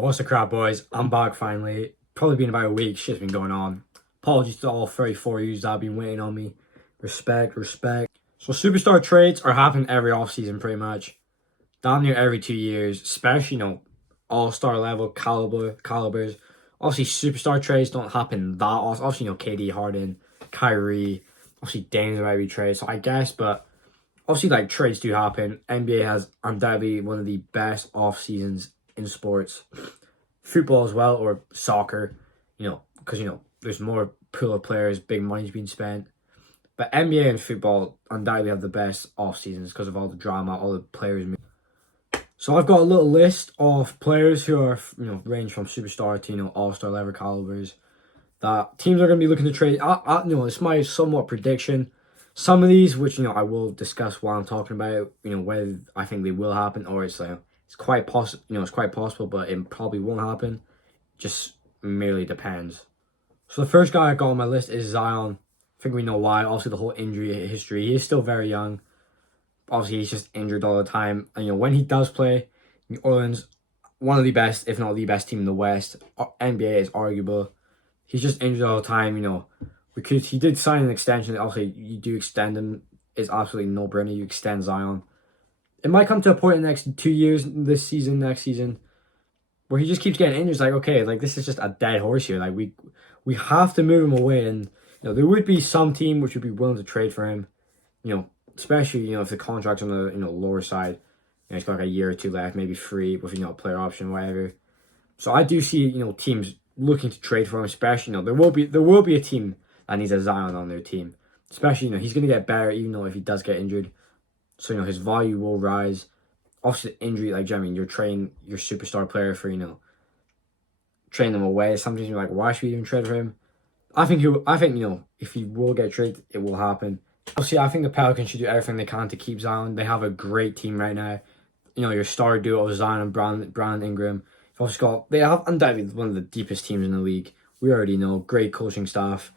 What's the crap, boys? I'm back finally. Probably been about a week. Shit's been going on. Apologies to all 34 yous that have been waiting on me. Respect, respect. So superstar trades are happening every offseason pretty much. Damn near every 2 years, especially, all-star level calibers. Obviously, superstar trades don't happen that often. Obviously, KD, Harden, Kyrie, obviously Dame's about to be traded, so I guess, but obviously, trades do happen. NBA has undoubtedly one of the best off seasons in sports, football as well, or soccer. Because there's more pool of players, big money's being spent. But NBA and football undoubtedly have the best off seasons because of all the drama, all the players. So I've got a little list of players who are range from superstar to all-star level calibers that teams are going to be looking to trade. It's my somewhat prediction. Some of these, which I will discuss while I'm talking about, whether I think they will happen or it's quite possible. It's quite possible, but it probably won't happen. Just merely depends. So the first guy I got on my list is Zion. I think we know why. Obviously, the whole injury history. He is still very young. Obviously, he's just injured all the time. And when he does play, New Orleans, one of the best, if not the best team in the West. NBA is arguable. He's just injured all the time. Because he did sign an extension. Obviously, you do extend him. It's absolutely no-brainer. You extend Zion. It might come to a point in the next 2 years, this season, next season, where he just keeps getting injured. It's okay, this is just a dead horse here. We have to move him away. And, there would be some team which would be willing to trade for him. Especially, if the contract's on the, lower side. He's got a year or two left, maybe free with, a player option, whatever. So I do see, teams looking to trade for him, especially, there will be a team that needs a Zion on their team. Especially, he's going to get better, even though if he does get injured. So, his value will rise. Obviously, the injury, you're trading your superstar player for, trading them away. Sometimes you're like, why should we even trade for him? I think, if he will get traded, it will happen. Obviously, I think the Pelicans should do everything they can to keep Zion. They have a great team right now. Your star duo of Zion and Brandon Ingram. They have undoubtedly one of the deepest teams in the league. We already know. Great coaching staff.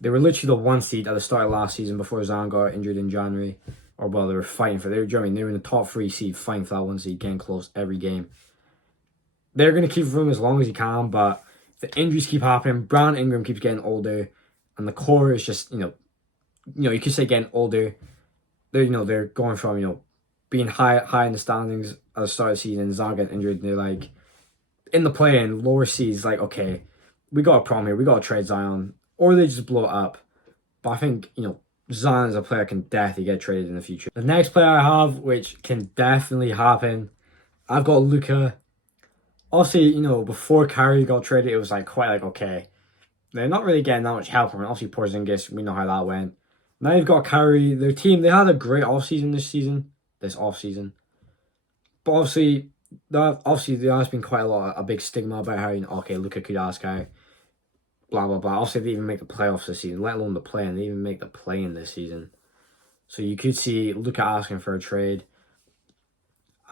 They were literally the 1 seed at the start of last season before Zion got injured in January. They were fighting for it. They were in the top 3 seed, fighting for that 1 seed, getting close every game. They're going to keep him as long as he can, but the injuries keep happening. Brandon Ingram keeps getting older, and the core is just, you could say getting older. They're going from, being high in the standings at the start of the season, Zion getting injured, and they're in the play-in, lower seeds, okay, we got a problem here, we got to trade Zion, or they just blow it up. But I think, Zion as a player can definitely get traded in the future. The next player I have, which can definitely happen, I've got Luka. Obviously, before Kyrie got traded, it was okay, they're not really getting that much help from it. Obviously, Porzingis, we know how that went. Now you've got Kyrie, their team, they had a great offseason this offseason. But obviously, there has been quite a big stigma about how, Luka could ask how, blah, blah, blah. Obviously, they didn't even make the playoffs this season, let alone the play-in. They didn't even make the play-in this season. So you could see Luka asking for a trade.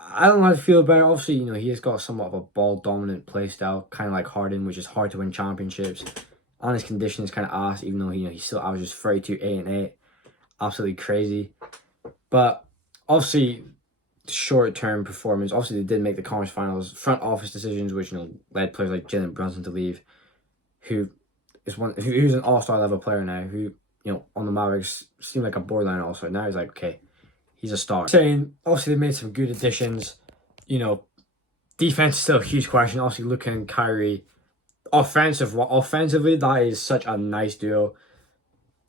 I don't know how to feel about it. Obviously, he has got somewhat of a ball-dominant play style, kind of like Harden, which is hard to win championships. And his condition is kind of ass, even though he still averages 32, 8, and 8. Absolutely crazy. But obviously, short-term performance. Obviously, they did make the conference finals. Front office decisions, which led players like Jalen Brunson to leave, who's an all-star level player now. Who on the Mavericks seemed like a borderline all-star. Now he's okay, he's a star. Obviously, they made some good additions. Defense is still a huge question. Obviously, Luka and Kyrie. Offensively, that is such a nice duo.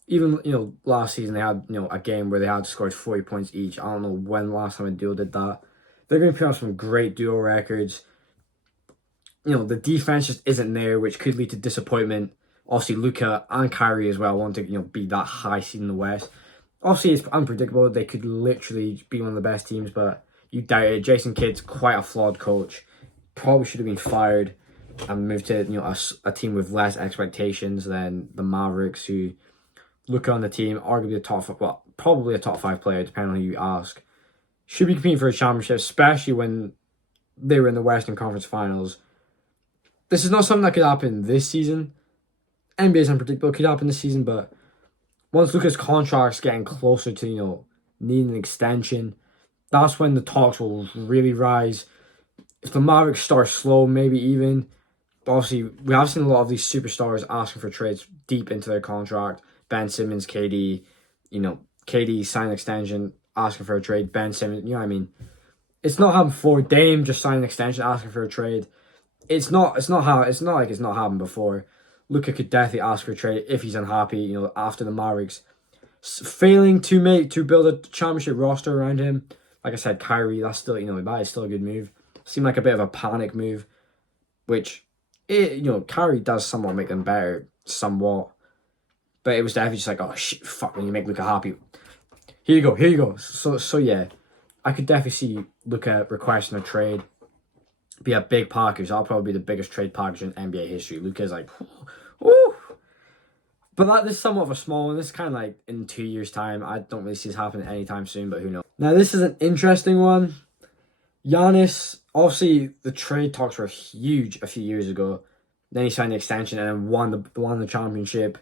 Even, last season they had, a game where they had scored 40 points each. I don't know when last time a duo did that. They're going to put up some great duo records. The defense just isn't there, which could lead to disappointment. Obviously, Luka and Kyrie as well want to, be that high seed in the West. Obviously, it's unpredictable. They could literally be one of the best teams, but you doubt it. Jason Kidd's quite a flawed coach. Probably should have been fired and moved to, a team with less expectations than the Mavericks, who Luka on the team, arguably probably a top 5 player, depending on who you ask. Should be competing for a championship, especially when they were in the Western Conference Finals. This is not something that could happen this season. NBA is unpredictable. It could happen this season, but once Luka's contract's getting closer to, needing an extension, that's when the talks will really rise. if the Mavericks start slow, maybe even. But obviously, we have seen a lot of these superstars asking for trades deep into their contract. Ben Simmons, KD, KD signed an extension, asking for a trade. Ben Simmons, you know what I mean? It's not happened before. Dame just signed an extension, asking for a trade. It's not like it's not happened before. Luka could definitely ask for a trade if he's unhappy. After the Mavericks failing to build a championship roster around him. Like I said, Kyrie, that's still that is still a good move. Seemed like a bit of a panic move, which Kyrie does somewhat make them better, somewhat. But it was definitely just like, oh shit, fuck, when you make Luka happy. Here you go. So yeah, I could definitely see Luka requesting a trade. Be a big package. That'll probably be the biggest trade package in NBA history. Luka's like, woo. But this is somewhat of a small one. This is kind of like in 2 years' time. I don't really see this happening anytime soon, but who knows. Now, this is an interesting one. Giannis, obviously, the trade talks were huge a few years ago. Then he signed the extension and then won the championship.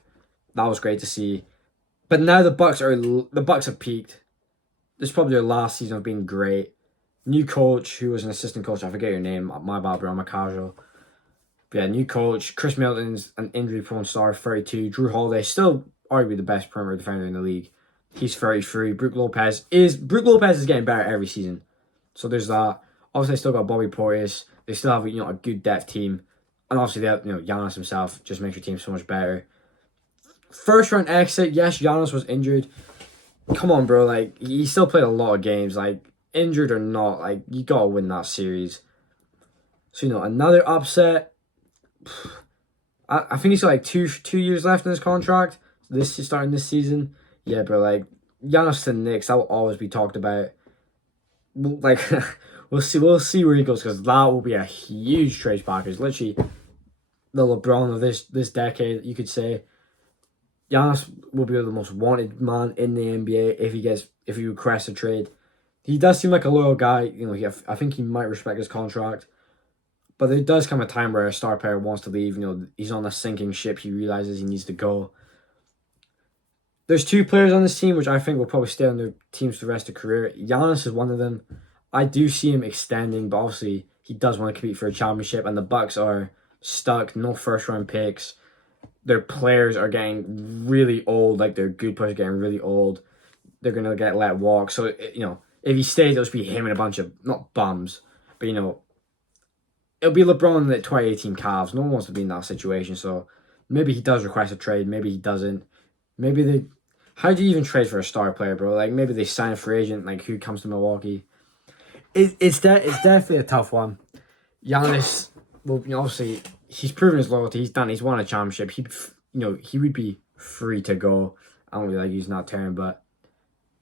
That was great to see. But now the Bucks have peaked. This is probably their last season of being great. New coach, who was an assistant coach, I forget your name. My bad, bro. I'm a casual. But yeah, new coach. Chris Middleton's an injury-prone star, 32. Drew Holiday, still arguably the best perimeter defender in the league. He's 33. Brook Lopez is getting better every season. So there's that. Obviously, they still got Bobby Portis. They still have a good depth team, and obviously they have Giannis himself just makes your team so much better. First round exit. Yes, Giannis was injured. Come on, bro. Like he still played a lot of games. Like injured or not, like you gotta win that series. So another upset. I think he's got like two years left in his contract. This is starting this season. Yeah, bro. Like Giannis to the Knicks, that will always be talked about. Like we'll see where he goes because that will be a huge trade package. Literally, the LeBron of this decade, you could say. Giannis will be the most wanted man in the NBA if he requests a trade. He does seem like a loyal guy. I think he might respect his contract. But there does come a time where a star player wants to leave. He's on a sinking ship. He realizes he needs to go. There's two players on this team which I think will probably stay on their teams for the rest of their career. Giannis is one of them. I do see him extending, but obviously he does want to compete for a championship, and the Bucks are stuck. No first-round picks. Their players are getting really old. Like their good players are getting really old. They're gonna get let walk. So if he stays, it'll just be him and a bunch of not bums, but it'll be LeBron in the 2018 Cavs. No one wants to be in that situation. So maybe he does request a trade. Maybe he doesn't. Maybe they. How do you even trade for a star player, bro? Like maybe they sign a free agent. Like who comes to Milwaukee? It's definitely a tough one. Giannis, well, obviously he's proven his loyalty. He's done. He's won a championship. He would be free to go. I don't really like using that term, but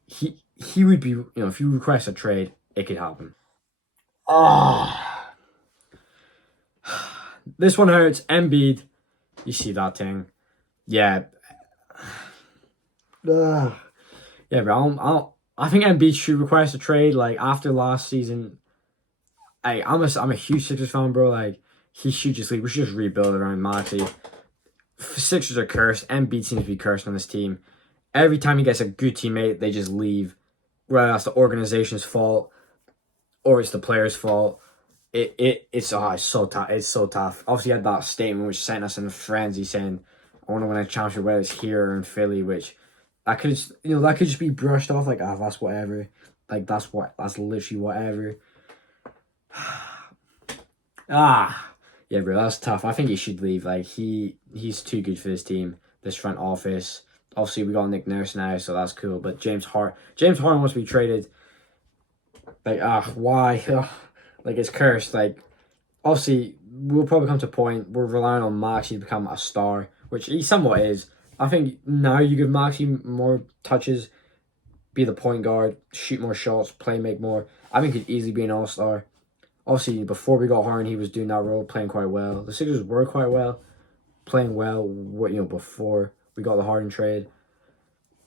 he would be. If you request a trade, it could happen. This one hurts. Embiid, you see that thing? Yeah. Yeah, bro. I think Embiid should request a trade. Like after last season, I'm a huge Sixers fan, bro. Like he should just leave. We should just rebuild around Maxey. Sixers are cursed. Embiid seems to be cursed on this team. Every time he gets a good teammate, they just leave. Whether that's the organization's fault or it's the player's fault. It's so tough. It's so tough. Obviously, he had that statement which sent us in a frenzy saying, "I want to win a championship, whether it's here or in Philly." Which that could just be brushed off like, that's whatever. Like that's literally whatever. Yeah, bro, that's tough. I think he should leave. Like he's too good for this team, this front office. Obviously, we got Nick Nurse now, so that's cool. But James Harden wants to be traded. Like why? Like it's cursed. Like obviously, we'll probably come to a point we're relying on Maxey to become a star, which he somewhat is. I think now you give Maxey more touches, be the point guard, shoot more shots, make more. I think he'd easily be an all-star. Obviously, before we got Harden, he was doing that role, playing quite well. The Sixers were quite well, playing well. Before we got the Harden trade,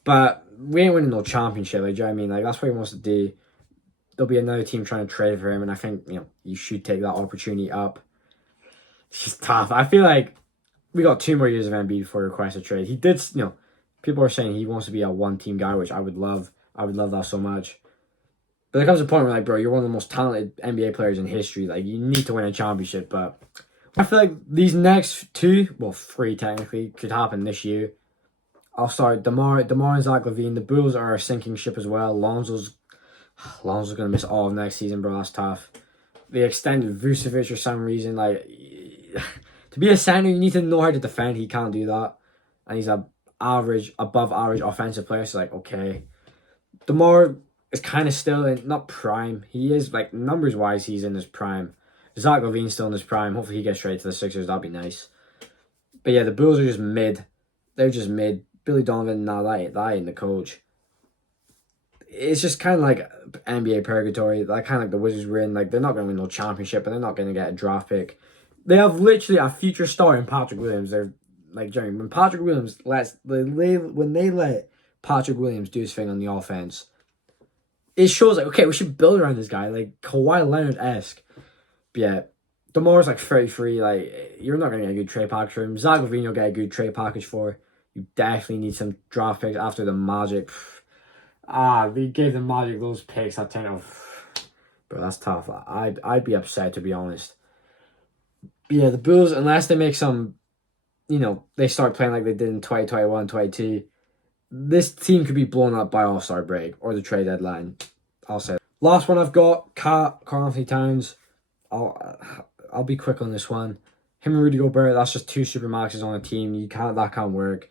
but we ain't winning no championship. Like, do you know what I mean? Like that's what he wants to do. There'll be another team trying to trade for him, and I think you should take that opportunity up. It's just tough. I feel like we got 2 more years of Embiid before he requests a trade. He did, people are saying he wants to be a one-team guy, which I would love. I would love that so much. But there comes a point where, like, bro, you're one of the most talented NBA players in history. Like, you need to win a championship. But I feel like these next two, well, three technically, could happen this year. I'll start DeMar and Zach LaVine. The Bulls are a sinking ship as well. Lonzo's going to miss all of next season, bro. That's tough. They extended Vucevic for some reason. Like, to be a center, you need to know how to defend. He can't do that. And he's above average offensive player. So, like, okay. DeMar is kind of still in, not prime. He is, like, numbers-wise, he's in his prime. Zach LaVine's still in his prime. Hopefully he gets straight to the Sixers. That'd be nice. But yeah, the Bulls are just mid. They're just mid. Billy Donovan, that ain't the coach. It's just kind of like NBA purgatory. Like, kind of like the Wizards were in. Like, they're not going to win no championship, but they're not going to get a draft pick. They have literally a future star in Patrick Williams. They're like, Jeremy, when Patrick Williams when they let Patrick Williams do his thing on the offense, it shows like, okay, we should build around this guy, like Kawhi Leonard-esque. But yeah, DeMar's like 33. Like, you're not going to get a good trade package for him. Zach LaVine you'll get a good trade package for. You definitely need some draft picks after the Magic. They gave the Magic those picks at 10. Bro, that's tough. I'd be upset, to be honest. But yeah, the Bulls, unless they make some, they start playing like they did in 2021, 22, this team could be blown up by All-Star break or the trade deadline. I'll say. Last one I've got, Karl-Anthony Towns. I'll be quick on this one. Him and Rudy Gobert, that's just two supermaxes on a team. That can't work.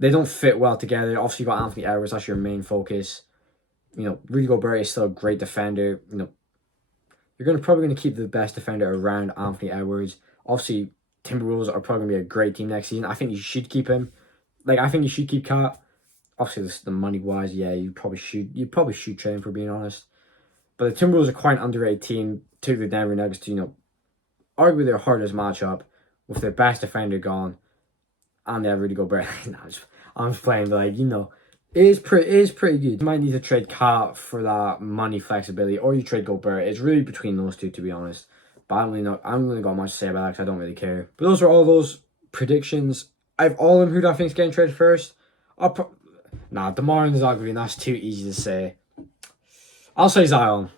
They don't fit well together. Obviously, you got Anthony Edwards. That's your main focus. Rudy Gobert is still a great defender. You're probably going to keep the best defender around Anthony Edwards. Obviously, Timberwolves are probably going to be a great team next season. I think you should keep him. Like, I think you should keep Cat. Obviously, the money-wise, yeah, you probably should trade him, for being honest. But the Timberwolves are quite an underrated team. Took the Denver Nuggets to, arguably their hardest matchup with their best defender gone. And they have Rudy Gobert. I'm just playing, but like, it is pretty good. You might need to trade Cat for that money flexibility, or you trade Gobert. It's really between those two, to be honest. But I don't really got much to say about that because I don't really care. But those are all those predictions. I have all of them who I think is getting traded first. DeMar and Zach LaVine, that's too easy to say. I'll say Zion.